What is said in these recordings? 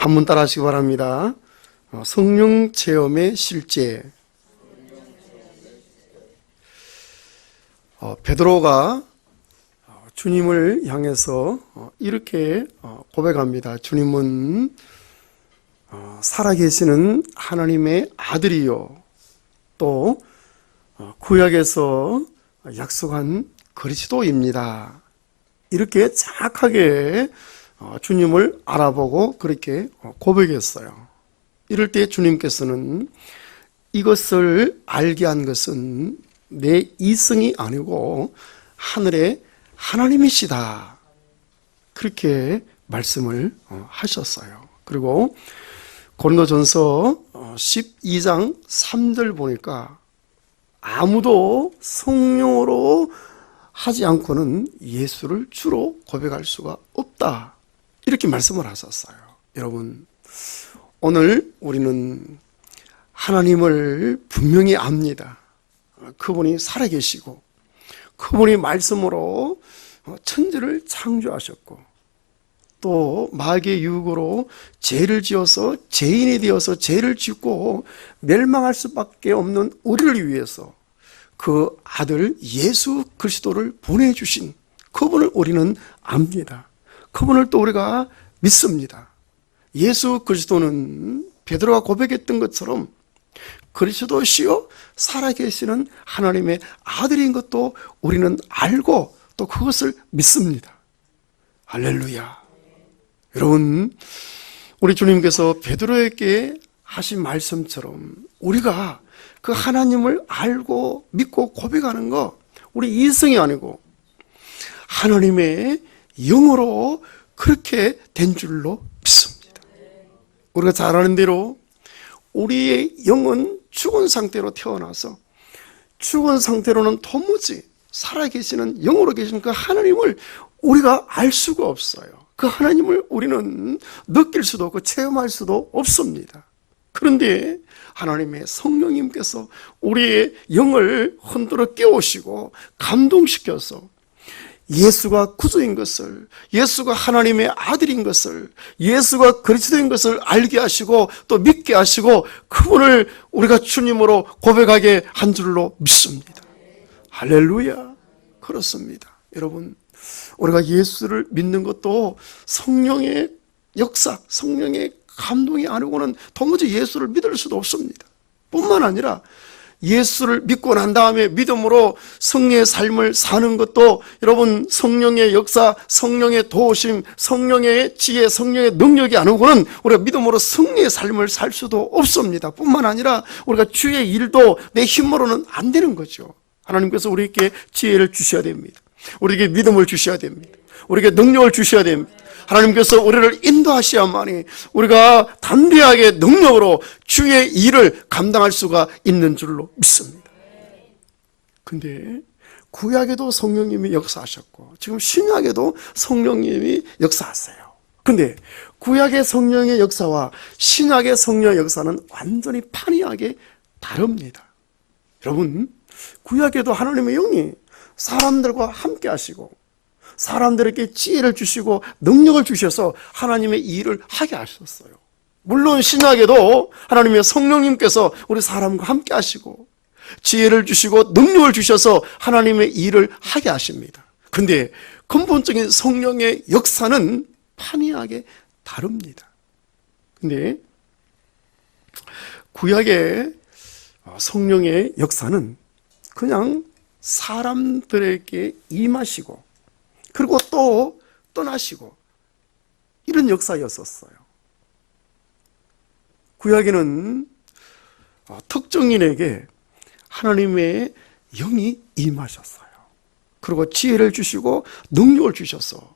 한번 따라 하시기 바랍니다. 성령 체험의 실제. 베드로가 주님을 향해서 이렇게 고백합니다. 주님은 살아계시는 하나님의 아들이요, 또 구약에서 약속한 그리스도입니다. 이렇게 정확하게 주님을 알아보고 그렇게 고백했어요. 이럴 때 주님께서는 이것을 알게 한 것은 내 이성이 아니고 하늘의 하나님이시다, 그렇게 말씀을 하셨어요. 그리고 고린도전서 12장 3절 보니까 아무도 성령으로 하지 않고는 예수를 주로 고백할 수가 없다, 이렇게 말씀을 하셨어요. 여러분, 오늘 우리는 하나님을 분명히 압니다. 그분이 살아계시고 그분이 말씀으로 천지를 창조하셨고 또 마귀의 유혹으로 죄를 지어서 죄인이 되어서 죄를 짓고 멸망할 수밖에 없는 우리를 위해서 그 아들 예수 그리스도를 보내주신 그분을 우리는 압니다. 그분을 또 우리가 믿습니다. 예수 그리스도는 베드로가 고백했던 것처럼 그리스도시요 살아계시는 하나님의 아들인 것도 우리는 알고 또 그것을 믿습니다. 할렐루야. 여러분, 우리 주님께서 베드로에게 하신 말씀처럼 우리가 그 하나님을 알고 믿고 고백하는 거, 우리 이성이 아니고 하나님의 영으로 그렇게 된 줄로 믿습니다. 우리가 잘 아는 대로 우리의 영은 죽은 상태로 태어나서 죽은 상태로는 도무지 살아계시는 영으로 계신 그 하나님을 우리가 알 수가 없어요. 그 하나님을 우리는 느낄 수도 없고 체험할 수도 없습니다. 그런데 하나님의 성령님께서 우리의 영을 흔들어 깨우시고 감동시켜서 예수가 구주인 것을, 예수가 하나님의 아들인 것을, 예수가 그리스도인 것을 알게 하시고 또 믿게 하시고 그분을 우리가 주님으로 고백하게 한 줄로 믿습니다. 할렐루야. 그렇습니다. 여러분, 우리가 예수를 믿는 것도 성령의 역사, 성령의 감동이 아니고는 도무지 예수를 믿을 수도 없습니다. 뿐만 아니라 예수를 믿고 난 다음에 믿음으로 성령의 삶을 사는 것도 여러분 성령의 역사, 성령의 도우심, 성령의 지혜, 성령의 능력이 아니고는 우리가 믿음으로 성령의 삶을 살 수도 없습니다. 뿐만 아니라 우리가 주의 일도 내 힘으로는 안 되는 거죠. 하나님께서 우리에게 지혜를 주셔야 됩니다. 우리에게 믿음을 주셔야 됩니다. 우리에게 능력을 주셔야 됩니다. 하나님께서 우리를 인도하셔야만이 우리가 담대하게 능력으로 주의 일을 감당할 수가 있는 줄로 믿습니다. 근데 구약에도 성령님이 역사하셨고 지금 신약에도 성령님이 역사하세요. 근데 구약의 성령의 역사와 신약의 성령의 역사는 완전히 판이하게 다릅니다. 여러분, 구약에도 하나님의 영이 사람들과 함께 하시고 사람들에게 지혜를 주시고 능력을 주셔서 하나님의 일을 하게 하셨어요. 물론 신약에도 하나님의 성령님께서 우리 사람과 함께 하시고 지혜를 주시고 능력을 주셔서 하나님의 일을 하게 하십니다. 근데 근본적인 성령의 역사는 판이하게 다릅니다. 근데 구약의 성령의 역사는 그냥 사람들에게 임하시고 그리고 또 떠나시고 이런 역사였었어요. 구약에는 특정인에게 하나님의 영이 임하셨어요. 그리고 지혜를 주시고 능력을 주셔서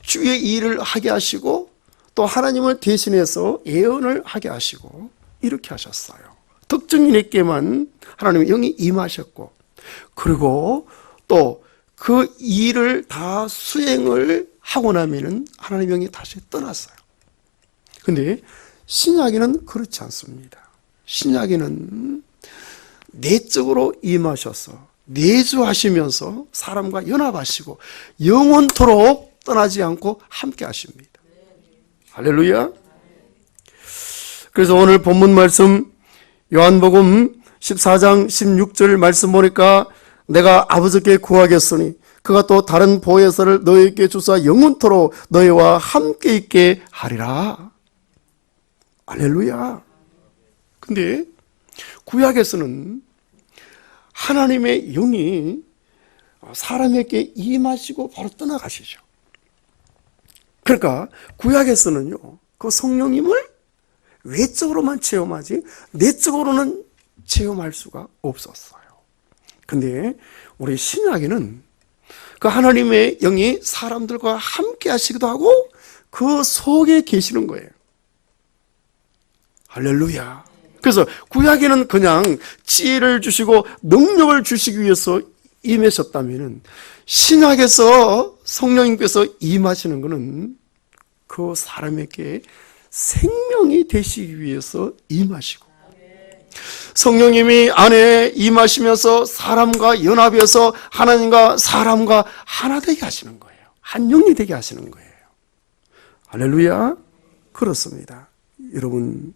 주의 일을 하게 하시고 또 하나님을 대신해서 예언을 하게 하시고 이렇게 하셨어요. 특정인에게만 하나님의 영이 임하셨고 그리고 또 그 일을 다 수행을 하고 나면은 하나님의 영이 다시 떠났어요. 근데 신약에는 그렇지 않습니다. 신약에는 내적으로 임하셔서 내주하시면서 사람과 연합하시고 영원토록 떠나지 않고 함께 하십니다. 할렐루야. 그래서 오늘 본문 말씀 요한복음 14장 16절 말씀 보니까 내가 아버지께 구하겠으니 그가 또 다른 보혜사를 너희에게 주사 영원토록 너희와 함께 있게 하리라. 할렐루야. 근데 구약에서는 하나님의 영이 사람에게 임하시고 바로 떠나가시죠. 그러니까 구약에서는요, 그 성령님을 외적으로만 체험하지 내적으로는 체험할 수가 없었어요. 근데 우리 신약에는 그 하나님의 영이 사람들과 함께 하시기도 하고 그 속에 계시는 거예요. 할렐루야. 그래서 구약에는 그냥 지혜를 주시고 능력을 주시기 위해서 임하셨다면 신약에서 성령님께서 임하시는 것은 그 사람에게 생명이 되시기 위해서 임하시고, 성령님이 안에 임하시면서 사람과 연합해서 하나님과 사람과 하나 되게 하시는 거예요. 한 영이 되게 하시는 거예요. 할렐루야. 그렇습니다. 여러분,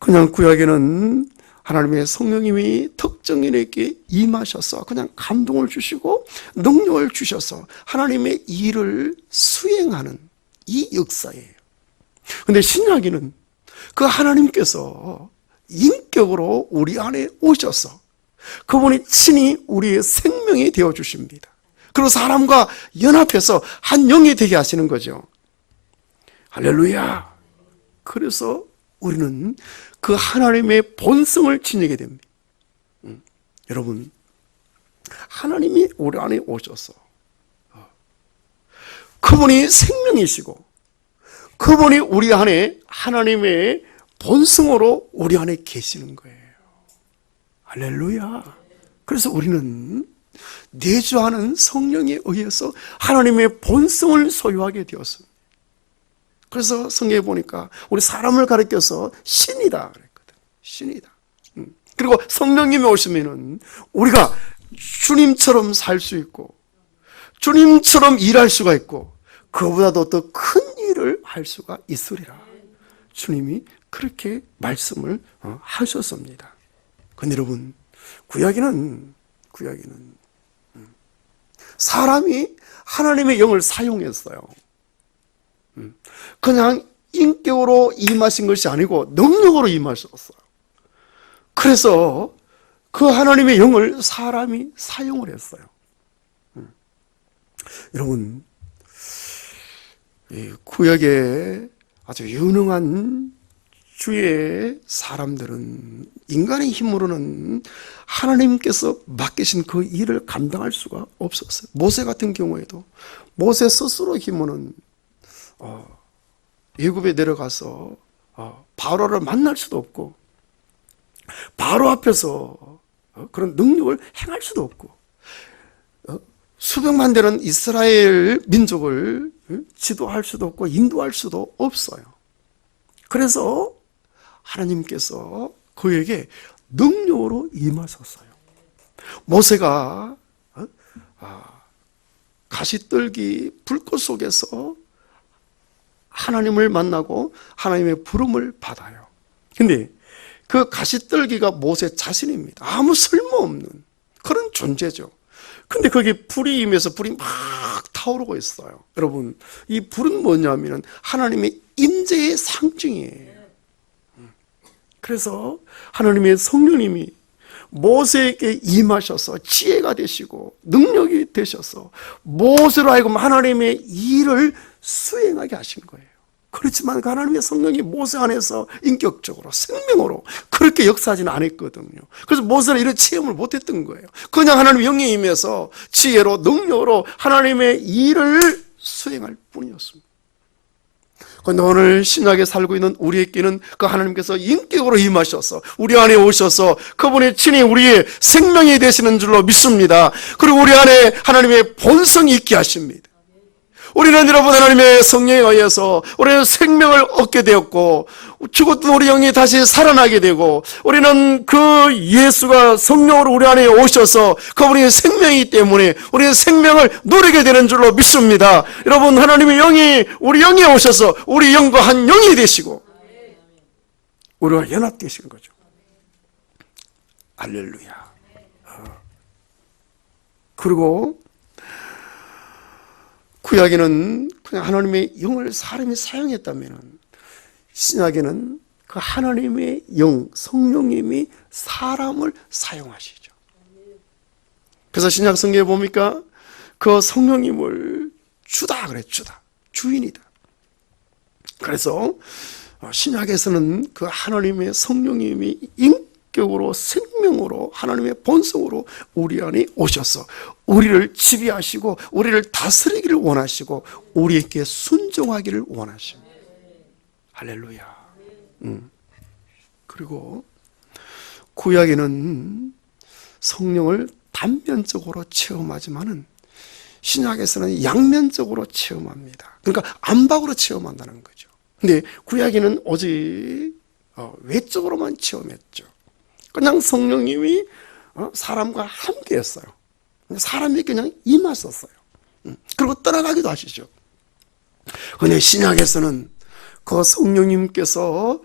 그냥 구약에는 하나님의 성령님이 특정인에게 임하셔서 그냥 감동을 주시고 능력을 주셔서 하나님의 일을 수행하는 이 역사예요. 그런데 신약에는 그 하나님께서 인격으로 우리 안에 오셔서 그분이 친히 우리의 생명이 되어 주십니다. 그리고 사람과 연합해서 한 영이 되게 하시는 거죠. 할렐루야. 그래서 우리는 그 하나님의 본성을 지니게 됩니다. 여러분, 하나님이 우리 안에 오셔서 그분이 생명이시고 그분이 우리 안에 하나님의 본성으로 우리 안에 계시는 거예요. 할렐루야. 그래서 우리는 내주하는 성령에 의해서 하나님의 본성을 소유하게 되었습니다. 그래서 성경에 보니까 우리 사람을 가리켜서 신이다 그랬거든. 신이다. 그리고 성령님이 오시면은 우리가 주님처럼 살 수 있고 주님처럼 일할 수가 있고 그보다도 더 큰 일을 할 수가 있으리라. 주님이 그렇게 말씀을 하셨습니다. 근데 여러분, 구약에는 사람이 하나님의 영을 사용했어요. 그냥 인격으로 임하신 것이 아니고 능력으로 임하셨어요. 그래서 그 하나님의 영을 사람이 사용을 했어요. 여러분, 이 구약에 아주 유능한 주의 사람들은 인간의 힘으로는 하나님께서 맡기신 그 일을 감당할 수가 없었어요. 모세 같은 경우에도 모세 스스로 힘으로는 애굽에 내려가서 바로를 만날 수도 없고 바로 앞에서 그런 능력을 행할 수도 없고 수백만 되는 이스라엘 민족을 지도할 수도 없고 인도할 수도 없어요. 그래서 하나님께서 그에게 능력으로 임하셨어요. 모세가 가시떨기 불꽃 속에서 하나님을 만나고 하나님의 부름을 받아요. 근데 그 가시떨기가 모세 자신입니다. 아무 쓸모없는 그런 존재죠. 근데 거기에 불이 임해서 불이 막 타오르고 있어요. 여러분, 이 불은 뭐냐면 하나님의 임재의 상징이에요. 그래서 하나님의 성령님이 모세에게 임하셔서 지혜가 되시고 능력이 되셔서 모세로 하여금 하나님의 일을 수행하게 하신 거예요. 그렇지만 그 하나님의 성령이 모세 안에서 인격적으로 생명으로 그렇게 역사하지는 않았거든요. 그래서 모세는 이런 체험을 못했던 거예요. 그냥 하나님의 영에 임해서 지혜로 능력으로 하나님의 일을 수행할 뿐이었습니다. 그런데 오늘 신약에 살고 있는 우리에게는 그 하나님께서 인격으로 임하셔서 우리 안에 오셔서 그분이 친히 우리의 생명이 되시는 줄로 믿습니다. 그리고 우리 안에 하나님의 본성이 있게 하십니다. 우리는 여러분 하나님의 성령에 의해서 우리는 생명을 얻게 되었고 죽었던 우리 영이 다시 살아나게 되고 우리는 그 예수가 성령으로 우리 안에 오셔서 그분이 생명이기 때문에 우리는 생명을 누리게 되는 줄로 믿습니다. 여러분, 하나님의 영이 우리 영에 오셔서 우리 영과 한 영이 되시고 우리가 연합되신 거죠. 할렐루야. 그리고 구약에는 그냥 하나님의 영을 사람이 사용했다면 신약에는 그 하나님의 영, 성령님이 사람을 사용하시죠. 그래서 신약 성경에 보니까 그 성령님을 주다 그래, 주다. 주인이다. 그래서 신약에서는 그 하나님의 성령님이 인격으로, 생명으로, 하나님의 본성으로 우리 안에 오셔서 우리를 지배하시고 우리를 다스리기를 원하시고 우리에게 순종하기를 원하십니다. 할렐루야. 그리고 구약에는 성령을 단면적으로 체험하지만은 신약에서는 양면적으로 체험합니다. 그러니까 안팎으로 체험한다는 거죠. 근데 구약에는 오직 외적으로만 체험했죠. 그냥 성령님이 사람과 함께 했어요. 사람이 그냥 임하셨어요. 그리고 떠나가기도 하시죠. 근데 신약에서는 그 성령님께서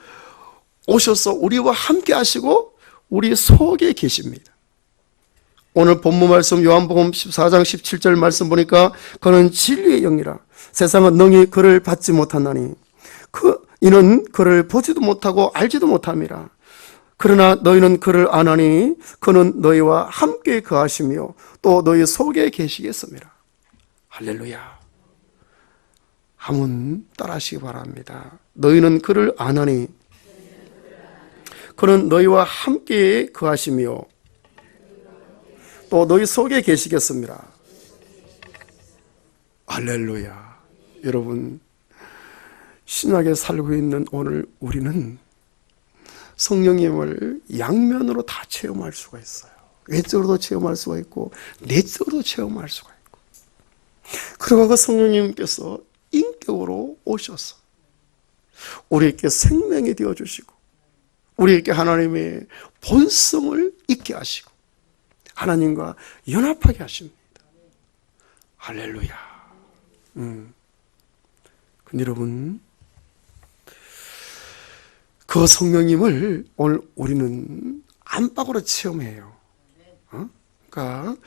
오셔서 우리와 함께 하시고 우리 속에 계십니다. 오늘 본문 말씀 요한복음 14장 17절 말씀 보니까 그는 진리의 영이라 세상은 능히 그를 받지 못하나니 이는 그를 보지도 못하고 알지도 못함이라. 그러나 너희는 그를 아나니 그는 너희와 함께 거하시며 또 너희 속에 계시겠습니다. 할렐루야. 한번 따라하시기 바랍니다. 너희는 그를 아나니 그는 너희와 함께 거하시며 또 너희 속에 계시겠습니다. 할렐루야. 여러분, 신약에 살고 있는 오늘 우리는 성령님을 양면으로 다 체험할 수가 있어요. 외적으로도 체험할 수가 있고 내적으로도 체험할 수가 있고. 그리고 그 성령님께서 인격으로 오셔서 우리에게 생명이 되어주시고 우리에게 하나님의 본성을 있게 하시고 하나님과 연합하게 하십니다. 할렐루야. 근데 여러분, 그 성령님을 오늘 우리는 안팎으로 체험해요. 그러니까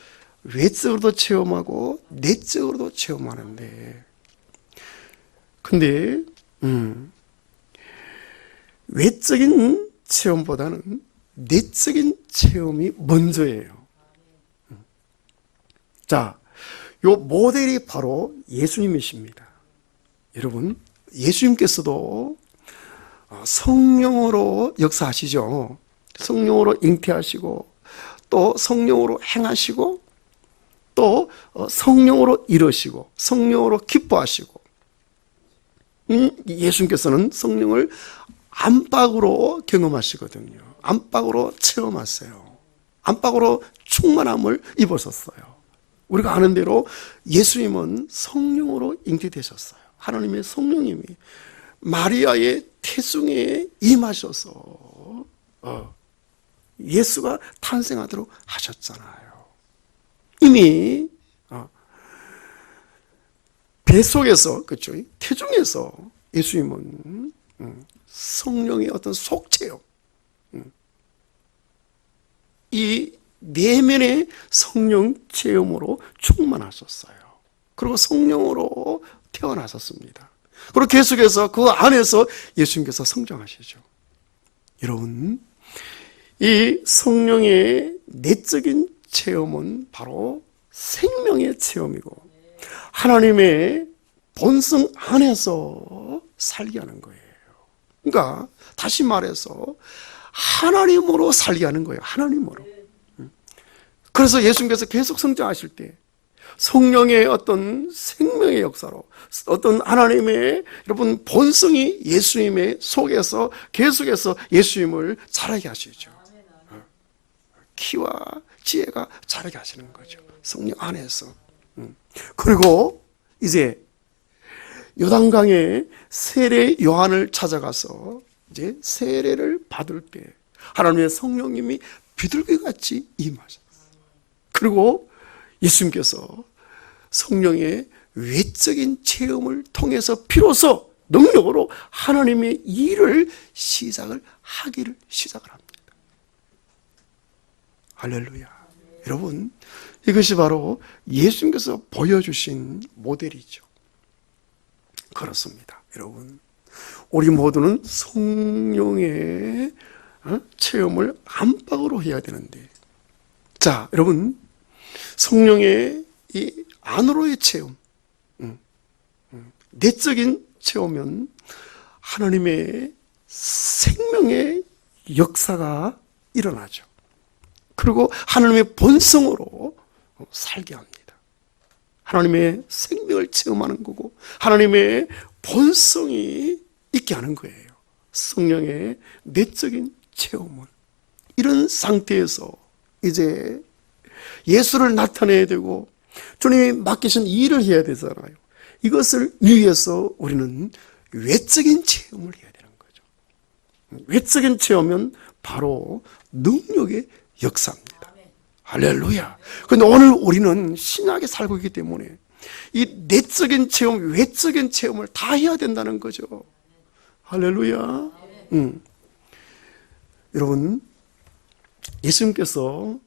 외적으로도 체험하고 내적으로도 체험하는데, 근데 외적인 체험보다는 내적인 체험이 먼저예요. 자, 요 모델이 바로 예수님이십니다. 여러분, 예수님께서도 성령으로 역사하시죠. 성령으로 잉태하시고 또 성령으로 행하시고 또 성령으로 이루시고 성령으로 기뻐하시고, 예수님께서는 성령을 안팎으로 경험하시거든요. 안팎으로 체험하세요. 안팎으로 충만함을 입으셨어요. 우리가 아는 대로 예수님은 성령으로 잉태되셨어요. 하나님의 성령님이 마리아의 태중에 임하셔서 예수가 탄생하도록 하셨잖아요. 이미 뱃속에서, 그렇죠? 태중에서 예수님은 성령의 어떤 속체요. 이 내면의 성령 체험으로 충만하셨어요. 그리고 성령으로 태어나셨습니다. 그리고 계속해서 그 안에서 예수님께서 성장하시죠. 여러분, 이 성령의 내적인 체험은 바로 생명의 체험이고 하나님의 본성 안에서 살게 하는 거예요. 그러니까 다시 말해서 하나님으로 살게 하는 거예요. 하나님으로. 그래서 예수님께서 계속 성장하실 때 성령의 어떤 생명의 역사로 어떤 하나님의 여러분 본성이 예수님의 속에서 계속해서 예수님을 자라게 하시죠. 키와 지혜가 자라게 하시는 거죠. 성령 안에서. 그리고 이제 요단강에 세례 요한을 찾아가서 이제 세례를 받을 때 하나님의 성령님이 비둘기같이 임하셨어요. 그리고 예수님께서 성령의 외적인 체험을 통해서 비로소 능력으로 하나님의 일을 시작을 합니다. 할렐루야. 여러분, 이것이 바로 예수님께서 보여주신 모델이죠. 그렇습니다. 여러분, 우리 모두는 성령의 체험을 안팎으로 해야 되는데, 자, 여러분, 성령의 이 안으로의 체험, 내적인 체험은 하나님의 생명의 역사가 일어나죠. 그리고 하나님의 본성으로 살게 합니다. 하나님의 생명을 체험하는 거고 하나님의 본성이 있게 하는 거예요. 성령의 내적인 체험을. 이런 상태에서 이제 예수를 나타내야 되고 주님이 맡기신 일을 해야 되잖아요. 이것을 위해서 우리는 외적인 체험을 해야 되는 거죠. 외적인 체험은 바로 능력의 역사입니다. 할렐루야. 그런데 오늘 우리는 신약에 살고 있기 때문에 이 내적인 체험, 외적인 체험을 다 해야 된다는 거죠. 할렐루야. 여러분, 예수님께서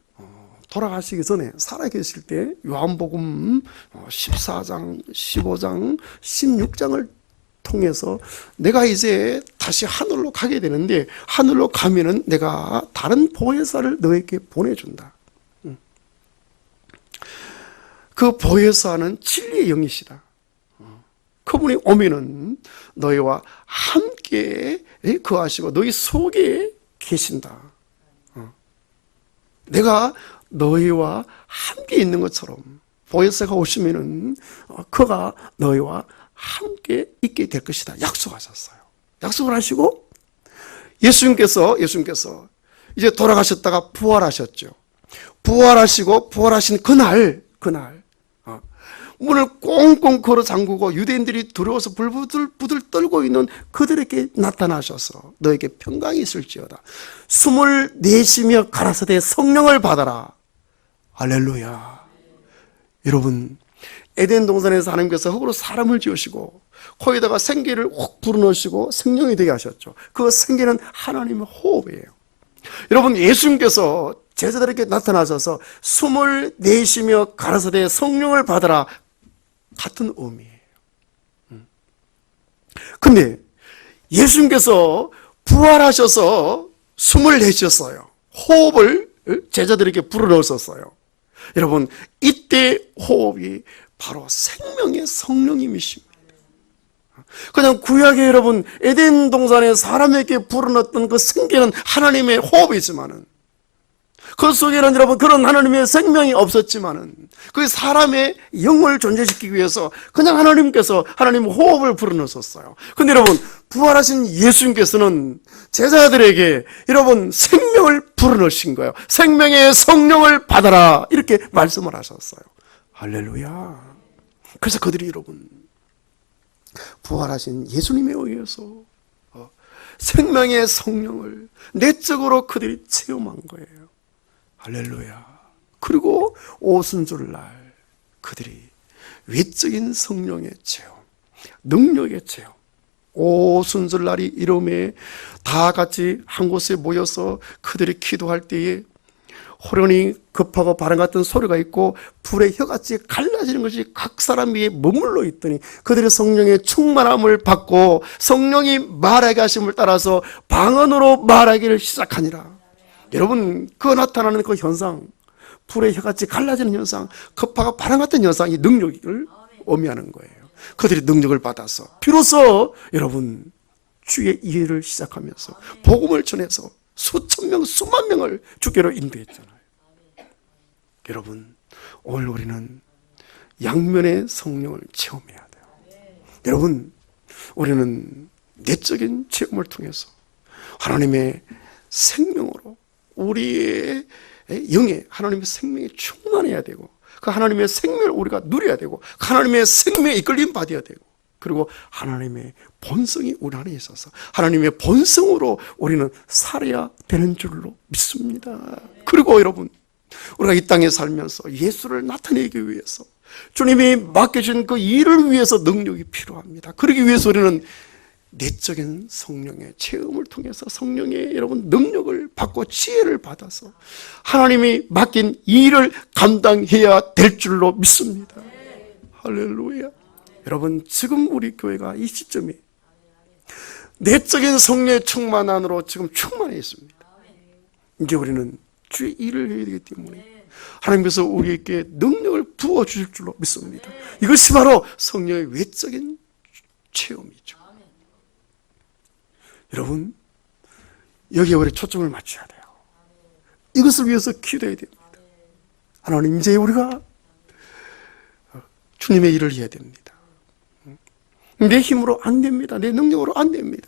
돌아가시기 전에 살아계실 때 요한복음 14장, 15장, 16장을 통해서 내가 이제 다시 하늘로 가게 되는데 하늘로 가면은 내가 다른 보혜사를 너에게 보내준다. 그 보혜사는 진리의 영이시다. 그분이 오면은 너희와 함께 거하시고 너희 속에 계신다. 내가 너희와 함께 있는 것처럼 보혜사가 오시면은 그가 너희와 함께 있게 될 것이다. 약속하셨어요. 약속을 하시고 예수님께서 이제 돌아가셨다가 부활하셨죠. 부활하시고 부활하신 그날 문을 꽁꽁 걸어 잠그고 유대인들이 두려워서 불부들 떨고 있는 그들에게 나타나셔서 너에게 평강이 있을지어다. 숨을 내쉬며 가라사대 성령을 받아라. 할렐루야. 여러분, 에덴 동산에서 하나님께서 흙으로 사람을 지으시고 코에다가 생기를 확 불어넣으시고 생명이 되게 하셨죠. 그 생기는 하나님의 호흡이에요. 여러분, 예수님께서 제자들에게 나타나셔서 숨을 내쉬며 가라사대 성령을 받아라. 같은 의미예요. 근데 예수님께서 부활하셔서 숨을 내쉬었어요. 호흡을 제자들에게 불어넣으셨어요. 여러분, 이때 호흡이 바로 생명의 성령님이십니다. 그냥 구약에 여러분 에덴 동산에 사람에게 불어넣었던 그 생기는 하나님의 호흡이지만은 그 속에는 여러분 그런 하나님의 생명이 없었지만은 그 사람의 영을 존재시키기 위해서 그냥 하나님께서 하나님의 호흡을 불어넣으셨어요. 근데 여러분 부활하신 예수님께서는 제자들에게 여러분 생명을 불어넣으신 거예요. 생명의 성령을 받아라 이렇게 말씀을 하셨어요. 할렐루야. 그래서 그들이 여러분 부활하신 예수님에 의해서 생명의 성령을 내적으로 그들이 체험한 거예요. 할렐루야. 그리고 오순절날 그들이 외적인 성령의 체험, 능력의 체험, 오순절날이 이름에 다 같이 한 곳에 모여서 그들이 기도할 때에 호련히 급하고 바람 같은 소리가 있고 불의 혀같이 갈라지는 것이 각 사람 위에 머물러 있더니 그들의 성령의 충만함을 받고 성령이 말하게 하심을 따라서 방언으로 말하기를 시작하니라. 여러분 그 나타나는 그 현상, 불의 혀같이 갈라지는 현상, 급하고 바람 같은 현상이 능력을 의미하는 거예요. 그들이 능력을 받아서 비로소 여러분 주의 일을 시작하면서 복음을 전해서 수천 명, 수만 명을 주께로 인도했잖아요. 여러분 오늘 우리는 양면의 성령을 체험해야 돼요. 여러분 우리는 내적인 체험을 통해서 하나님의 생명으로 우리의 영에 하나님의 생명이 충만해야 되고 그 하나님의 생명을 우리가 누려야 되고 하나님의 생명에 이끌림 받아야 되고 그리고 하나님의 본성이 우리 안에 있어서 하나님의 본성으로 우리는 살아야 되는 줄로 믿습니다. 그리고 여러분 우리가 이 땅에 살면서 예수를 나타내기 위해서 주님이 맡겨준 그 일을 위해서 능력이 필요합니다. 그러기 위해서 우리는 내적인 성령의 체험을 통해서 성령의 여러분 능력을 받고 지혜를 받아서 하나님이 맡긴 일을 감당해야 될 줄로 믿습니다. 할렐루야. 여러분, 지금 우리 교회가 이 시점에 내적인 성령의 충만 안으로 지금 충만해 있습니다. 이제 우리는 주의 일을 해야 되기 때문에 하나님께서 우리에게 능력을 부어주실 줄로 믿습니다. 이것이 바로 성령의 외적인 체험이죠. 여러분, 여기에 우리 초점을 맞춰야 돼요. 이것을 위해서 기도해야 됩니다. 하나님, 이제 우리가 주님의 일을 해야 됩니다. 내 힘으로 안 됩니다. 내 능력으로 안 됩니다.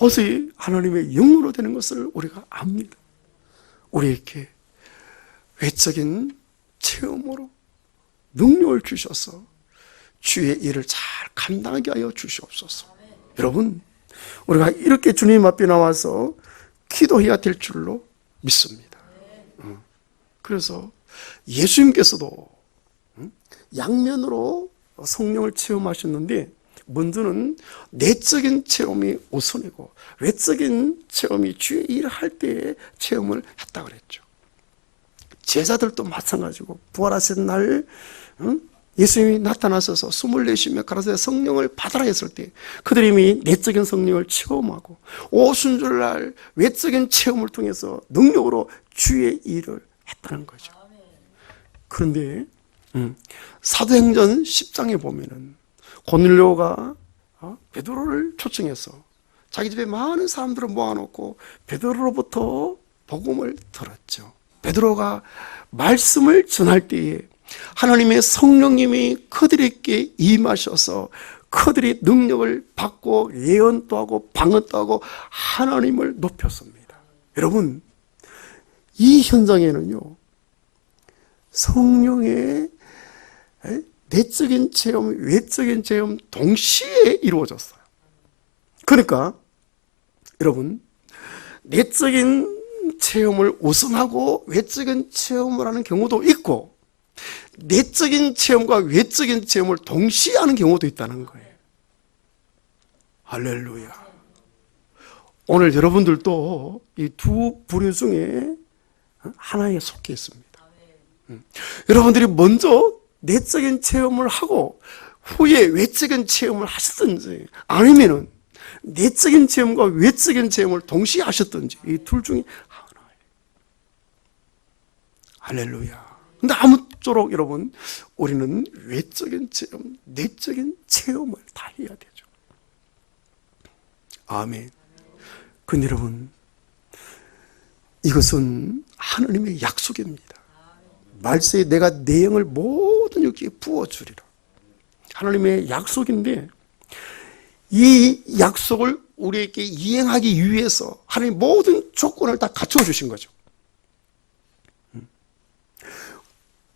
오직 하나님의 영으로 되는 것을 우리가 압니다. 우리에게 외적인 체험으로 능력을 주셔서 주의 일을 잘 감당하게 하여 주시옵소서. 여러분, 우리가 이렇게 주님 앞에 나와서 기도해야 될 줄로 믿습니다. 그래서 예수님께서도 양면으로 성령을 체험하셨는데 먼저는 내적인 체험이 우선이고 외적인 체험이 주의 일을 할 때의 체험을 했다고 그랬죠. 제자들도 마찬가지고 부활하신 날 예수님이 나타나셔서 숨을 내쉬며 가라사대 성령을 받으라 했을 때 그들이 이미 내적인 성령을 체험하고 오순절날 외적인 체험을 통해서 능력으로 주의 일을 했다는 거죠. 그런데 사도행전 10장에 보면은 고넬료가 베드로를 초청해서 자기 집에 많은 사람들을 모아놓고 베드로로부터 복음을 들었죠. 베드로가 말씀을 전할 때에 하나님의 성령님이 그들에게 임하셔서 그들이 능력을 받고 예언도 하고 방언도 하고 하나님을 높였습니다. 여러분, 이 현장에는요 성령의 내적인 체험, 외적인 체험 동시에 이루어졌어요. 그러니까 여러분, 내적인 체험을 우선하고 외적인 체험을 하는 경우도 있고 내적인 체험과 외적인 체험을 동시에 하는 경우도 있다는 거예요. 할렐루야. 오늘 여러분들도 이 두 부류 중에 하나에 속해 있습니다. 여러분들이 먼저 내적인 체험을 하고 후에 외적인 체험을 하셨든지 아니면은 내적인 체험과 외적인 체험을 동시에 하셨든지 이 둘 중에 하나예요. 할렐루야. 근데 아무쪼록 여러분 우리는 외적인 체험, 내적인 체험을 다 해야 되죠. 아멘. 근데 여러분 이것은 하나님의 약속입니다. 말세에 내가 내 영을 모든 육체에 부어주리라. 하나님의 약속인데 이 약속을 우리에게 이행하기 위해서 하나님 모든 조건을 다 갖춰주신 거죠.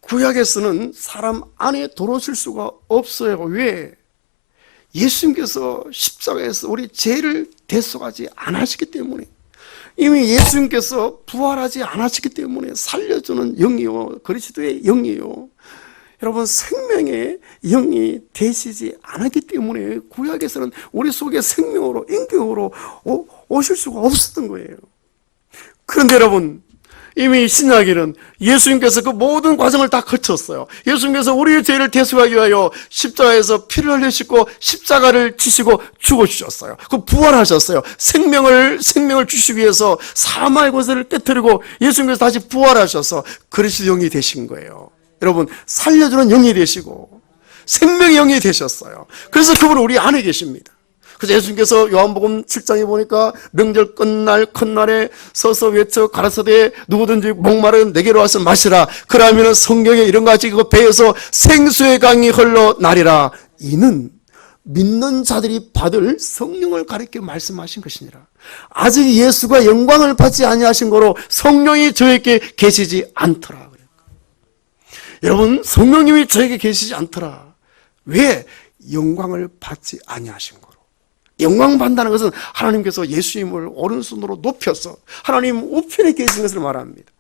구약에서는 사람 안에 들어오실 수가 없어요. 왜? 예수님께서 십자가에서 우리 죄를 대속하지 않으시기 때문에 이미 예수님께서 부활하지 않으시기 때문에 살려주는 영이요 그리스도의 영이요 여러분 생명의 영이 되시지 않았기 때문에 구약에서는 우리 속에 생명으로 인격으로 오실 수가 없었던 거예요. 그런데 여러분 이미 신약에는 예수님께서 그 모든 과정을 다 거쳤어요. 예수님께서 우리의 죄를 대속하기 위하여 십자가에서 피를 흘리시고 십자가를 지시고 죽어주셨어요. 그 부활하셨어요. 생명을 주시기 위해서 사망의 권세를 깨뜨리고 예수님께서 다시 부활하셔서 그리스도 영이 되신 거예요. 여러분 살려주는 영이 되시고 생명의 영이 되셨어요. 그래서 그분은 우리 안에 계십니다. 그래서 예수님께서 요한복음 7장에 보니까 명절 끝날 큰날에 서서 외쳐 가라사대 누구든지 목마른 내게로 와서 마시라. 그러면 성경에 이런 거 가지고 배에서 생수의 강이 흘러나리라. 이는 믿는 자들이 받을 성령을 가리켜 말씀하신 것이니라. 아직 예수가 영광을 받지 아니하신 거로 성령이 저에게 계시지 않더라. 여러분 성령님이 저에게 계시지 않더라. 왜? 영광을 받지 아니하신 거로. 영광 받는다는 것은 하나님께서 예수님을 오른손으로 높여서 하나님 우편에 계신 것을 말합니다.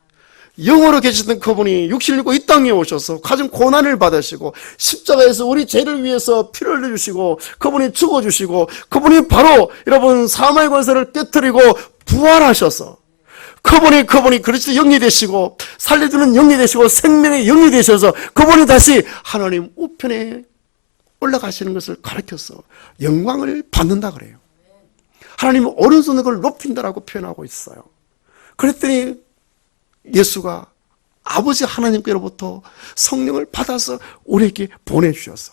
영으로 계시던 그분이 육신을 입고 이 땅에 오셔서 가진 고난을 받으시고 십자가에서 우리 죄를 위해서 피를 흘려주시고 그분이 죽어주시고 그분이 바로 여러분 사망의 권세를 깨뜨리고 부활하셔서 그분이 그리스도 영이 되시고 살려주는 영이 되시고 생명의 영이 되셔서 그분이 다시 하나님 우편에 올라가시는 것을 가르쳐서 영광을 받는다 그래요. 하나님은 오른손으로 그걸 높인다라고 표현하고 있어요. 그랬더니 예수가 아버지 하나님께로부터 성령을 받아서 우리에게 보내주셔서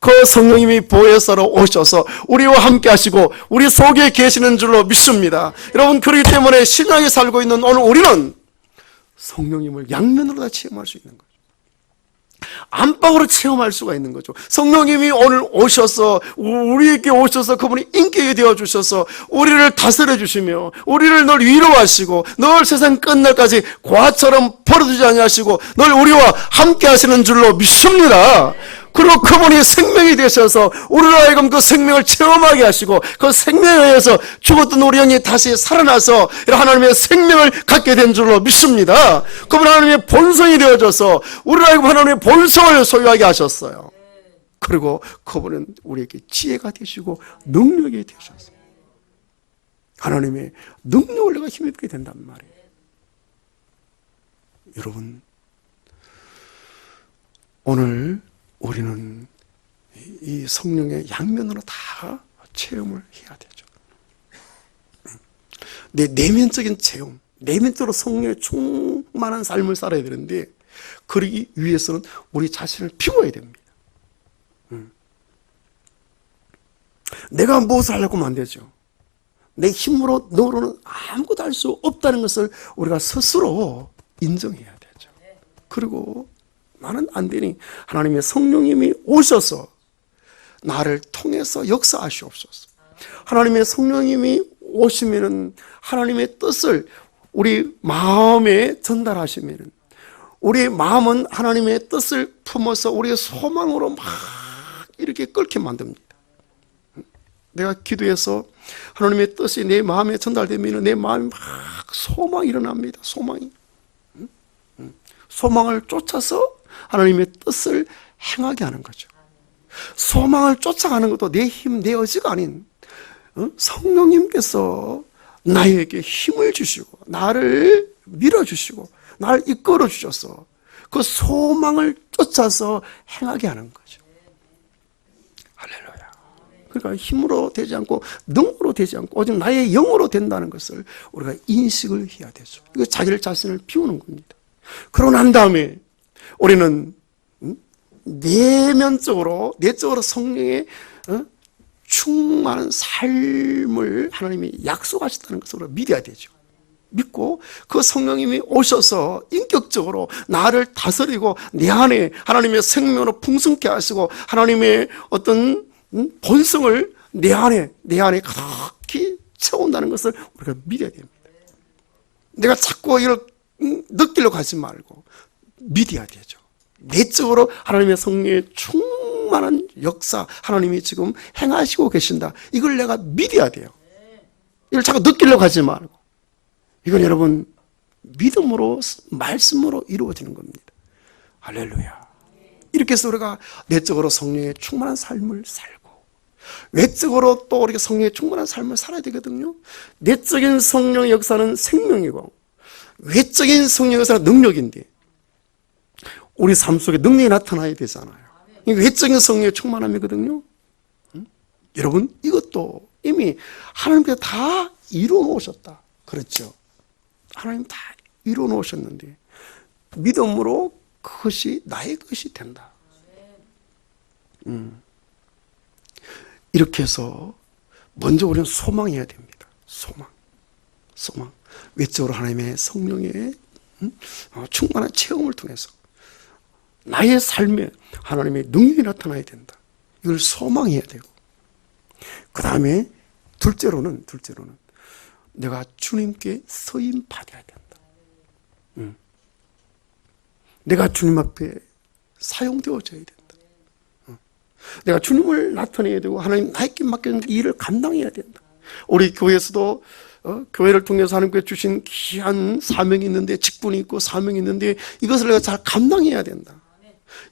그 성령님이 보혜사로 오셔서 우리와 함께 하시고 우리 속에 계시는 줄로 믿습니다. 여러분, 그렇기 때문에 신앙에 살고 있는 오늘 우리는 성령님을 양면으로 다 체험할 수 있는 거죠. 안팎으로 체험할 수가 있는 거죠. 성령님이 오늘 오셔서 우리에게 오셔서 그분이 인격이 되어주셔서 우리를 다스려 주시며 우리를 늘 위로하시고 늘 세상 끝날까지 과처럼 버려두지 아니하시고 늘 우리와 함께 하시는 줄로 믿습니다. 그리고 그분이 생명이 되셔서 우리로 하여금 그 생명을 체험하게 하시고 그 생명에 의해서 죽었던 우리 영이 다시 살아나서 하나님의 생명을 갖게 된 줄로 믿습니다. 그분 하나님의 본성이 되어져서 우리로 하여금 하나님의 본성을 소유하게 하셨어요. 그리고 그분은 우리에게 지혜가 되시고 능력이 되셔서 하나님의 능력을 내가 힘입게 된단 말이에요. 여러분, 오늘 우리는 이 성령의 양면으로 다 체험을 해야 되죠. 내 내면적인 체험, 내면적으로 성령의 충만한 삶을 살아야 되는데 그러기 위해서는 우리 자신을 비워야 됩니다. 내가 무엇을 하려고 하면 안 되죠. 내 힘으로 너로는 아무것도 할 수 없다는 것을 우리가 스스로 인정해야 되죠. 그리고 나는 안 되니 하나님의 성령님이 오셔서 나를 통해서 역사하시옵소서. 하나님의 성령님이 오시면은 하나님의 뜻을 우리 마음에 전달하시면은 우리 마음은 하나님의 뜻을 품어서 우리의 소망으로 막 이렇게 끓게 만듭니다. 내가 기도해서 하나님의 뜻이 내 마음에 전달되면 내 마음이 막 소망이 일어납니다. 소망을 쫓아서 하나님의 뜻을 행하게 하는 거죠. 소망을 쫓아가는 것도 내 힘, 내 의지가 아닌 성령님께서 나에게 힘을 주시고 나를 밀어주시고 나를 이끌어 주셔서 그 소망을 쫓아서 행하게 하는 거죠. 할렐루야. 그러니까 힘으로 되지 않고 능으로 되지 않고 오직 나의 영으로 된다는 것을 우리가 인식을 해야 되죠. 이거 자기를 자신을 비우는 겁니다. 그러고 난 다음에 우리는 내적으로 성령의 충만한 삶을 하나님이 약속하셨다는 것을 믿어야 되죠. 믿고 그 성령님이 오셔서 인격적으로 나를 다스리고 내 안에 하나님의 생명으로 풍성케 하시고 하나님의 어떤 본성을 내 안에 가득히 채운다는 것을 우리가 믿어야 됩니다. 내가 자꾸 이걸 느끼려고 하지 말고 믿어야 되죠. 내적으로 하나님의 성령의 충만한 역사 하나님이 지금 행하시고 계신다. 이걸 내가 믿어야 돼요. 이걸 자꾸 느끼려고 하지 말고 이건 여러분 믿음으로 말씀으로 이루어지는 겁니다. 할렐루야. 이렇게 해서 우리가 내적으로 성령의 충만한 삶을 살고 외적으로 또 우리가 성령의 충만한 삶을 살아야 되거든요. 내적인 성령의 역사는 생명이고 외적인 성령의 역사는 능력인데 우리 삶 속에 능력이 나타나야 되잖아요. 외적인 성령의 충만함이거든요. 여러분 이것도 이미 하나님께서 다 이루어 놓으셨다. 그렇죠. 하나님 다 이루어 놓으셨는데 믿음으로 그것이 나의 것이 된다. 이렇게 해서 먼저 우리는 소망해야 됩니다. 소망. 외적으로 하나님의 성령의 충만한 체험을 통해서 나의 삶에 하나님의 능력이 나타나야 된다. 이걸 소망해야 되고 그 다음에 둘째로는 내가 주님께 서임 받아야 된다. 내가 주님 앞에 사용되어져야 된다. 내가 주님을 나타내야 되고 하나님 나에게 맡겨진 일을 감당해야 된다. 우리 교회에서도 교회를 통해서 하나님께 주신 귀한 사명이 있는데, 직분이 있고 사명이 있는데, 이것을 내가 잘 감당해야 된다.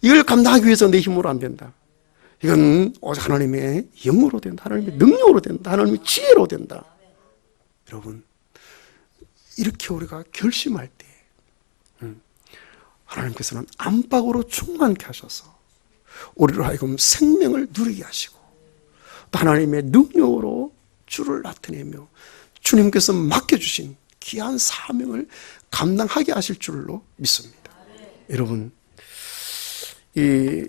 이걸 감당하기 위해서 내 힘으로 안 된다. 이건 오직 하나님의 영으로 된다. 하나님의 능력으로 된다. 하나님의 지혜로 된다. 여러분, 이렇게 우리가 결심할 때 하나님께서는 안팎으로 충만케 하셔서 우리로 하여금 생명을 누리게 하시고, 또 하나님의 능력으로 주를 나타내며 주님께서 맡겨주신 귀한 사명을 감당하게 하실 줄로 믿습니다. 여러분, 이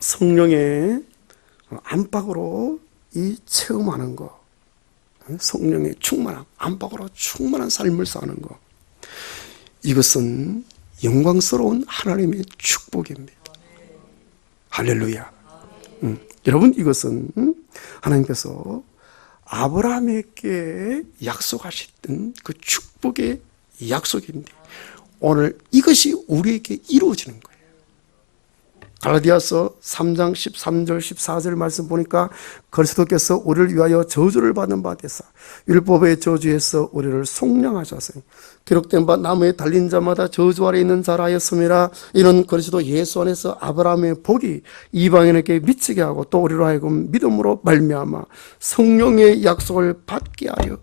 성령의 안팎으로 이 체험하는 거, 성령의 충만함, 안팎으로 충만한 삶을 사는 거, 이것은 영광스러운 하나님의 축복입니다. 할렐루야. 여러분, 이것은 하나님께서 아브라함에게 약속하셨던 그 축복의 약속인데, 오늘 이것이 우리에게 이루어지는 거예요. 갈라디아서 3장 13절 14절 말씀 보니까 그리스도께서 우리를 위하여 저주를 받는 바 되사 율법의 저주에서 우리를 속량하셨으니 기록된 바 나무에 달린 자마다 저주 아래 있는 자라 하였음이라. 이는 그리스도 예수 안에서 아브라함의 복이 이방인에게 미치게 하고 또 우리로 하여금 믿음으로 말미암아 성령의 약속을 받게 하려